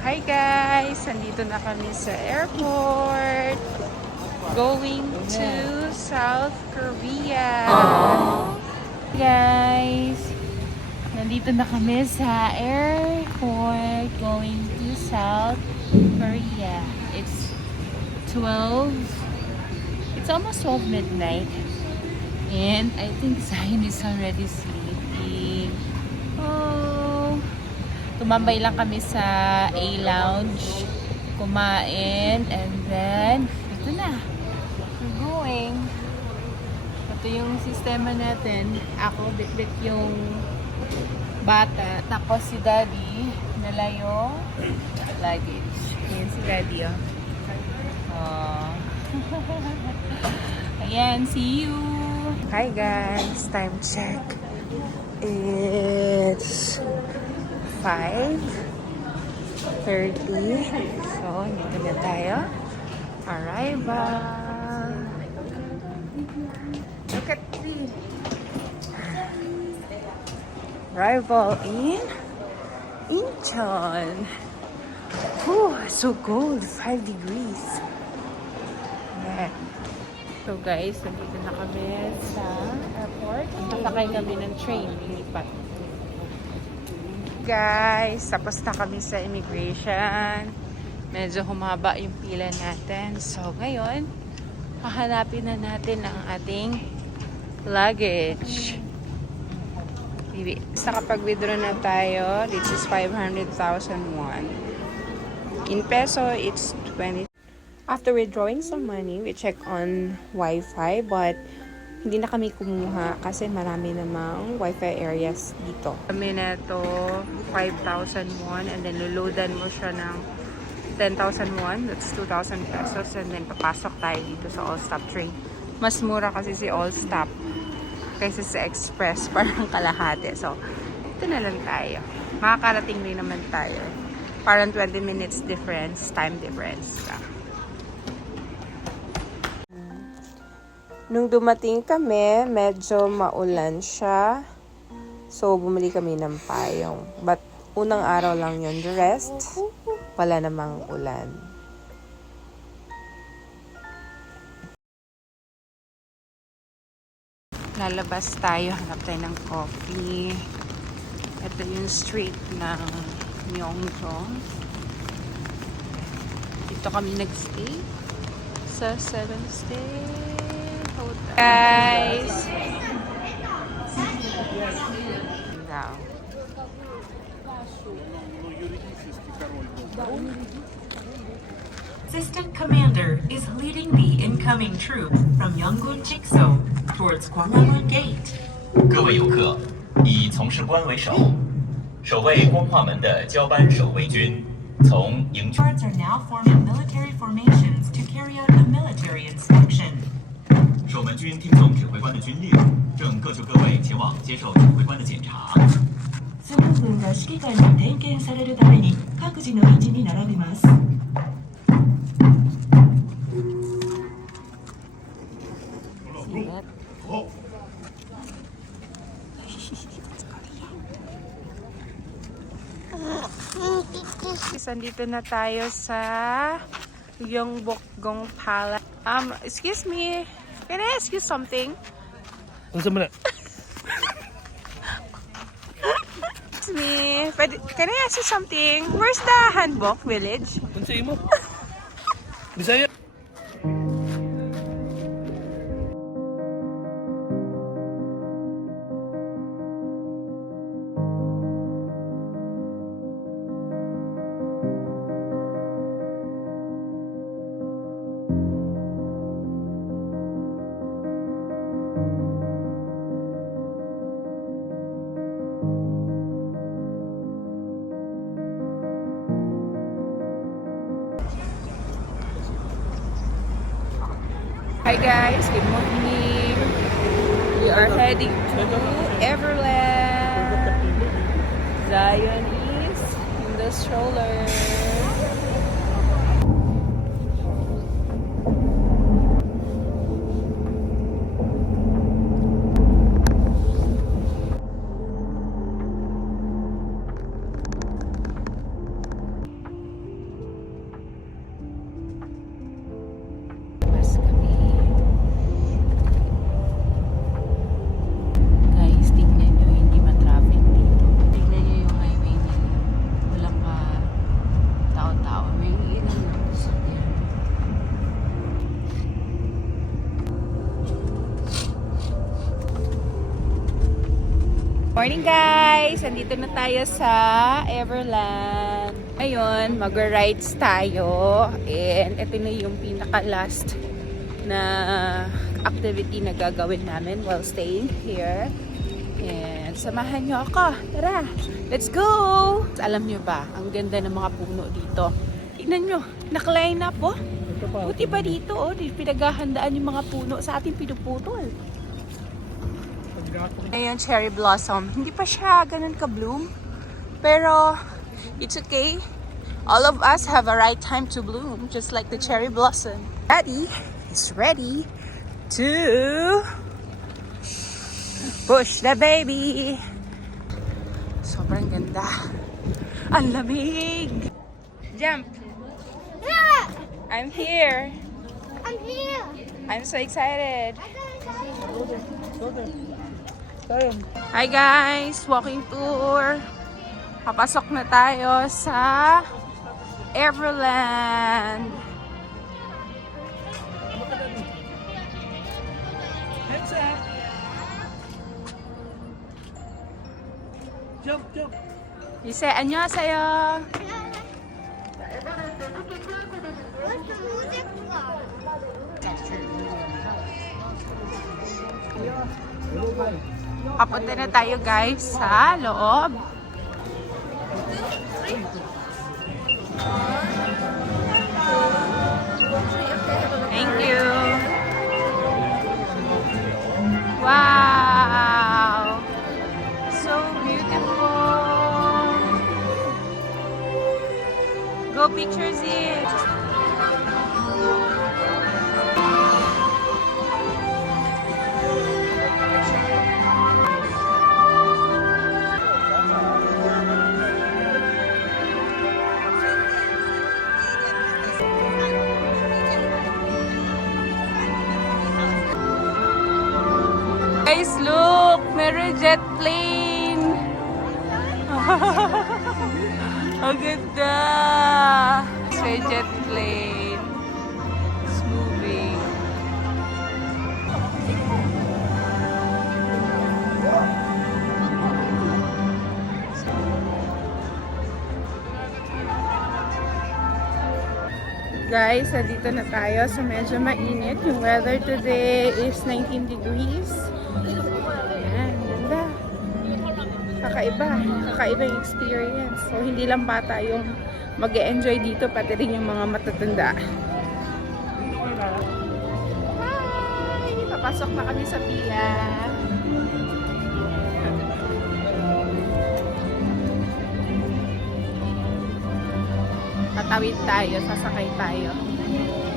Hi guys! Nandito na kami sa airport. Going to South Korea. Aww. Guys! Nandito na kami sa airport. Going to South Korea. It's 12. It's almost 12 midnight. And I think Zion is already sleeping. Oh! Tumambay lang kami sa A-Lounge, kumain, and then, ito na, we're going. Ito yung sistema natin. Ako, bit-bit yung bata. Tapos si Daddy, nalayo, luggage. Ayan si Daddy, oh. Aww. Ayan, see you! Hi guys, time check. It's 5:30. So, dito na tayo. Arrival. Look at the arrival in Incheon. Whew, so cold. 5 degrees. Yeah. So guys, nandito na kami sa airport. Nakakay kami ng train. Lilipat. Guys, tapos na kami sa immigration. Medyo humaba yung pila natin. So ngayon, hahanapin na natin ang ating luggage. Basta kapag withdraw na tayo, this is 500,000 won. In peso, it's 20. After withdrawing some money, we check on Wi-Fi, but hindi na kami kumuha kasi marami namang Wi-Fi areas dito. Kami na ito 5,000 won, and then luludan mo siya ng 10,000 won, that's 2,000 pesos, and then papasok tayo dito sa All-Stop train. Mas mura kasi si All-Stop kaysa sa Express, parang kalahati. So, ito na lang tayo. Makakarating din naman tayo. Parang 20 minutes difference, time difference. Nung dumating kami, medyo maulan siya. So, bumili kami ng payong. But, unang araw lang yun. The rest, wala namang ulan. Lalabas tayo. Hanap tayo ng coffee. Ito yung street ng Myeongdong. Dito kami nag-stay sa 7th Day. Guys, now Assistant Commander is leading the incoming troops from Yongun Jigso towards Gwanghwamun Gate. 各位游客，以从事官为首，守卫光化门的交班守卫军从营区。 Guards are now forming military formations to carry out a military inspection. 守门军听从指挥官的军令，正各就各位前往接受指揮官的检查。スムー軍が指揮官に点検されるために各自の位置に並びます。 Nandito na tayo sa Gyeongbokgung Palace. Excuse me. Can I ask you something? Unsa man na? Excuse me. Can I ask you something? Where's the Hanbok village? Unsa imo? Bisaya. Hi guys, good morning. We are heading to Everland. Zion is in the stroller. Morning guys! Andito na tayo sa Everland. Ngayon, mag-rides tayo. And ito na yung pinaka-last na activity na gagawin namin while staying here. And samahan nyo ako. Tara! Let's go! Alam nyo ba, ang ganda ng mga puno dito. Tignan nyo, naka-line up oh. Buti pa dito oh, pinaghahandaan yung mga puno sa ating pinuputol. Ngayon, cherry blossom. Hindi pa siya ganun ka-bloom. Pero, it's okay. All of us have a right time to bloom, just like the cherry blossom. Daddy is ready to push the baby. Sobrang ganda. Ang lamig. Jump. Yeah, I'm here. I'm here. I'm so excited. Go there. Hi guys! Walking tour. Papasok na tayo sa Everland. Heads up. Jump, jump. Ise, 안녕하세요. What's the music from? Papunta na tayo guys sa loob. Thank you. Wow! So beautiful. Go pictures it. Guys, look! Meron jet plane! Ang ganda! May jet plane. It's moving. Guys, nandito na tayo. So medyo mainit. Yung weather today is 19 degrees. Ayan, ganda. Kakaiba. Kakaiba yung experience. So hindi lang bata yung mag-e-enjoy dito, pati rin yung mga matatanda. Hi! Papasok na kami sa pila. Tatawid tayo, sasakay tayo.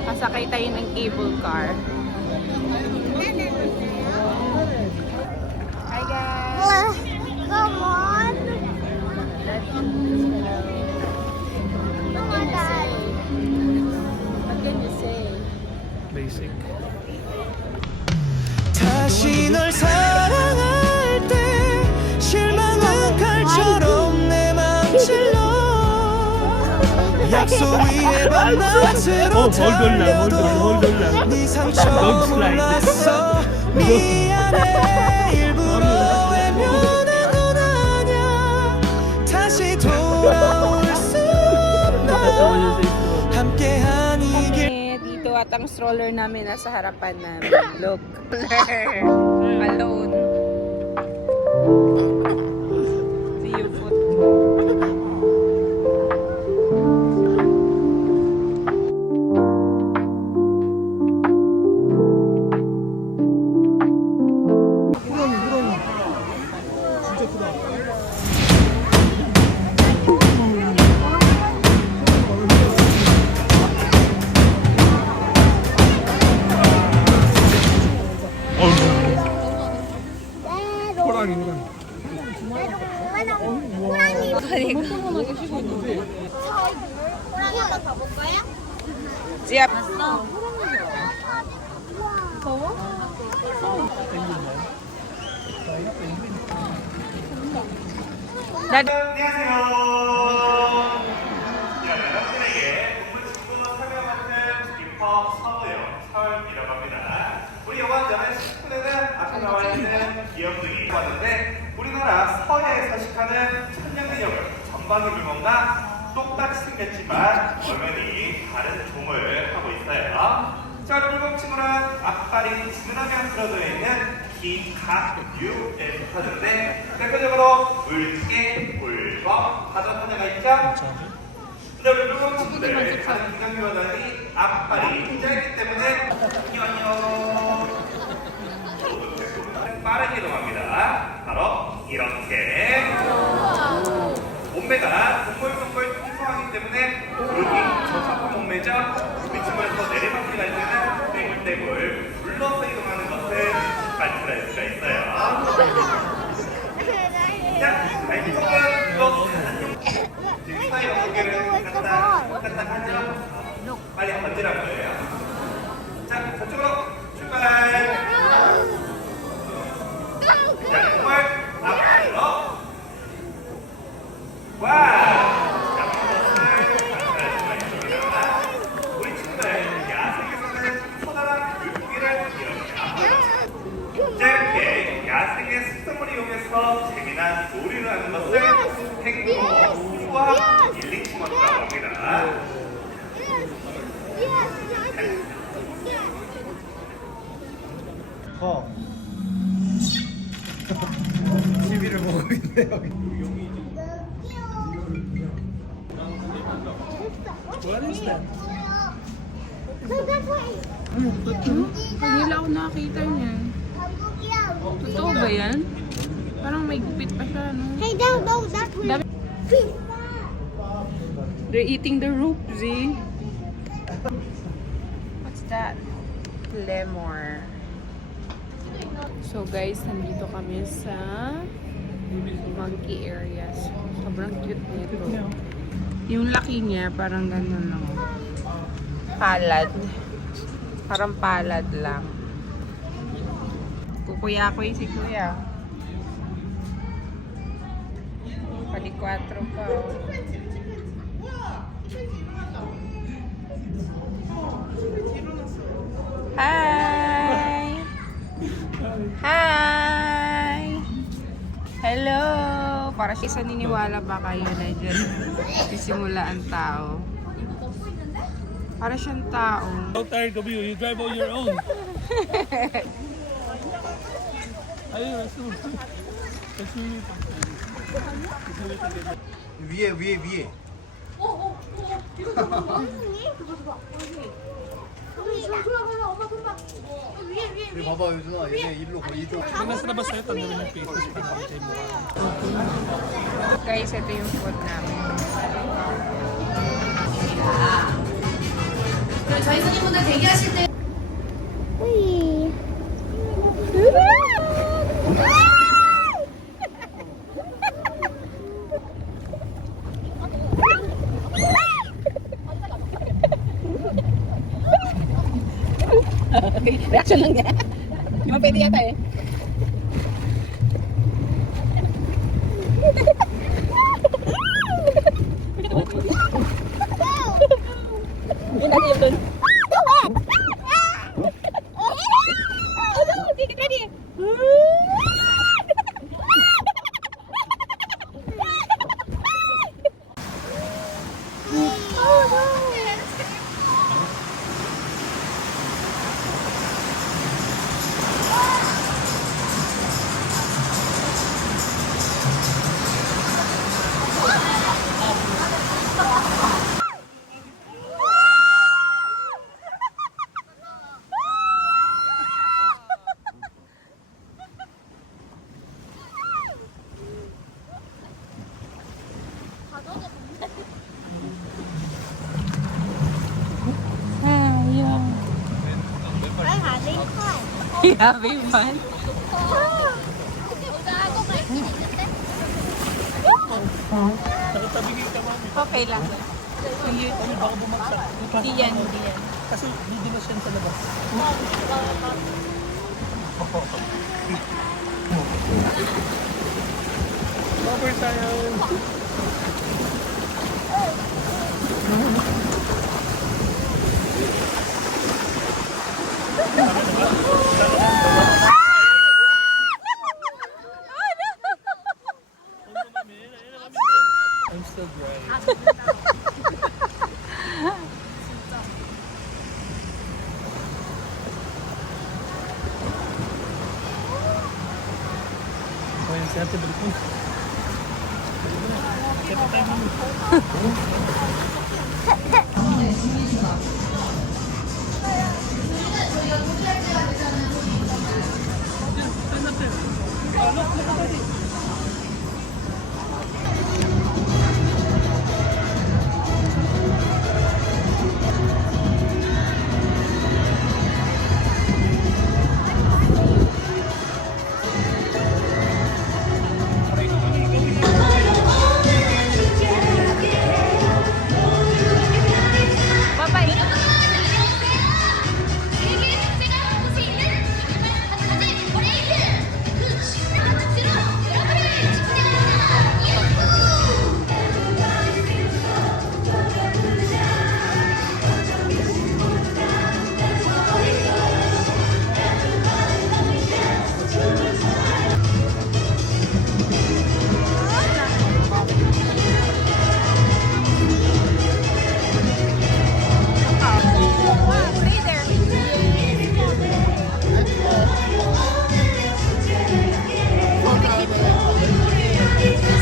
Sasakay tayo ng cable car. Hi guys! Come on. What can you say? Basic. 다시 널 사랑할 때 실망은 칼처럼 내 맘찔러 약속 위에 밤낮으로 hold on lang, hold on lang. 네 상처 Don't slide. 몰랐어 미안해 일부러 외면한 건 아냐 다시 돌아올 수 없나 함께한 이 길 Dito at ang stroller namin nasa harapan namin. Look. Alone. See you foot. 호랑이 한번 가볼 거야? Siap. Dad. 여러분에게 동물친구로 설명하는 김퍼 서우영 서울이라고 합니다. 우리 영화관은 10분에는 앞에 나와 있는 기업들이 왔는데 우리나라 붙박이 물건과 똑같이 생겼지만 엄연히 다른 종을 하고 있어요. 자, 물건 친구는 앞발이 지느러미가 들어져 있는 기각류에 속하는데 대표적으로 물개, 꿀꺽, 바다사자가 있죠? 근데 우리 물건 친구들 다른 기각류와 달리 앞발이 짧기 때문에 녀녀 빠르게 이동합니다. 바로 이렇게 몸매가 동글동글 풍성하기 때문에 여기 저착한 몸매죠. 우리 친구에서 내리막길 갈 때는 떼굴떼굴 굴러서 이동하는 것을 관찰할 수가 있어요. 자, 발톱은 또 지금 사이로 고개를 갖다 하죠. 빨리 던지라고 해요. 자, 저쪽으로 출발. 자, 정말 앞으로 와! 우리 친구들 야생에서는 커다란 물고기를 이렇게 앞으로 자, 이렇게 야생의 습성을 이용해서 재미난 놀이를 하는 것을 탱고, 수와 일링치머라고 합니다. TV를 보고 있네요. What is that? Kanila ako nakakita niyan. Totoo ba yan? Parang may gupit pa siya, no? Hey, no, that's where. They're eating the rope, Z. What's that? Lemur. So guys, nandito kami sa monkey areas. Sobrang cute nito. Yung laki niya, parang ganun, no? Palad. Parang palad lang. Kukuya-kuy si kuya. Pali-4 pa, oh. Hi! Hi! Hello! Para siya naniniwala ba kayo na dyan sisimula ang tao? Para siyang tao. How tired of you? You drive on your own. Ayun, let's do it. Let's do it. 위에. 여기 봐봐, 유준아. 얘네 일로 거의 이동. Pag nasa labas tayo, tanggalin yung face para makita yung mukha. Guys, ito yung food namin. 저희 손님분들 대기하실 때 Uy. Reaction lang niya. Di ba pwede yata eh? Yun natin yung dun. Having fun? Okay lang. Baka bumagsak. Hindi yan. Kasi hindi na siya sa labas. Cover tayo. I'm still Si ate balik mo.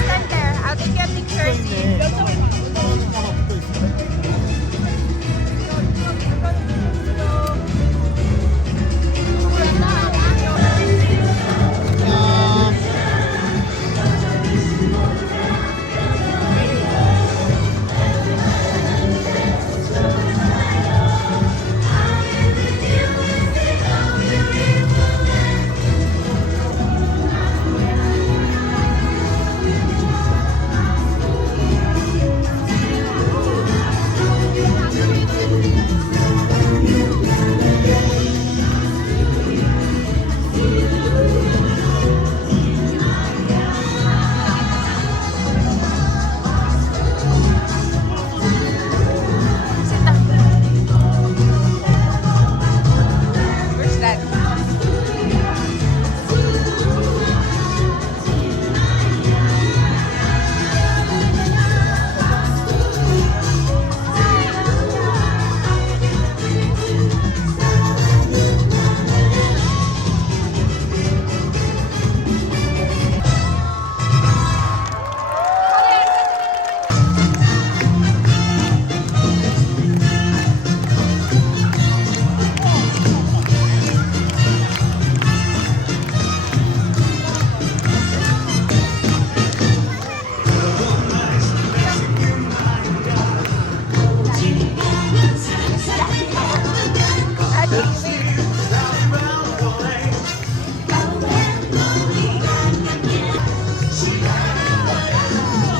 Stand there. I'll take you a picture. Where's that?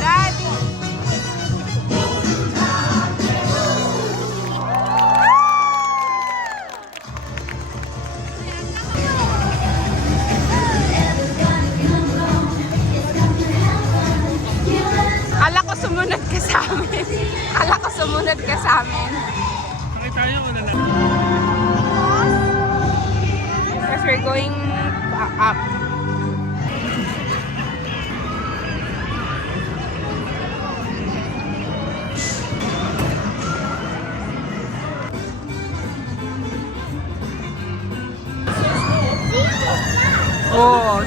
Daddy. Kala ko sumunod ka sa amin. Kala ko sumunod ka sa amin. Sakay tayo, wala na. Because we're going up. Oh.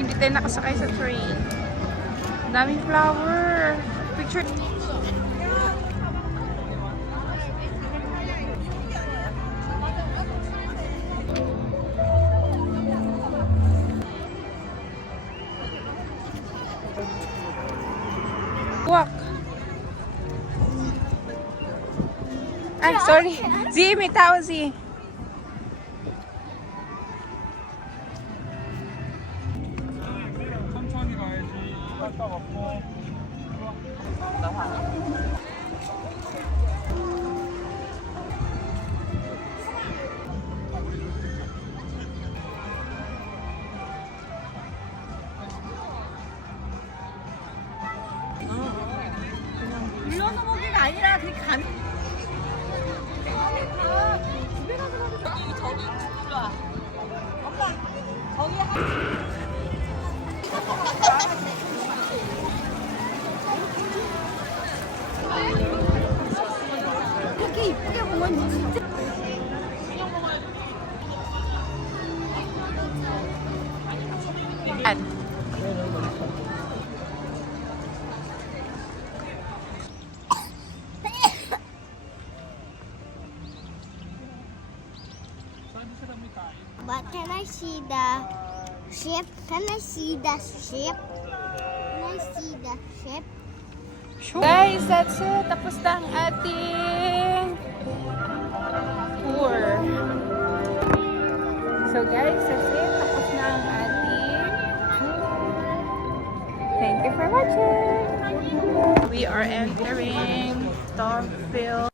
Hindi tayo nakasakay sa train. Ang daming flower. Picture. Ay, sorry. Z, may tao, Z. 천천히 가야지. 갔다 왔고. 이렇게 이쁘게 보면 진짜. Yan. But can I see the ship? Can I see the ship? Can I see the ship? Guys, that's it. Tapos na ang ating tour. So guys, that's it. Tapos na ang ating tour. Thank you for watching. We are entering Thornville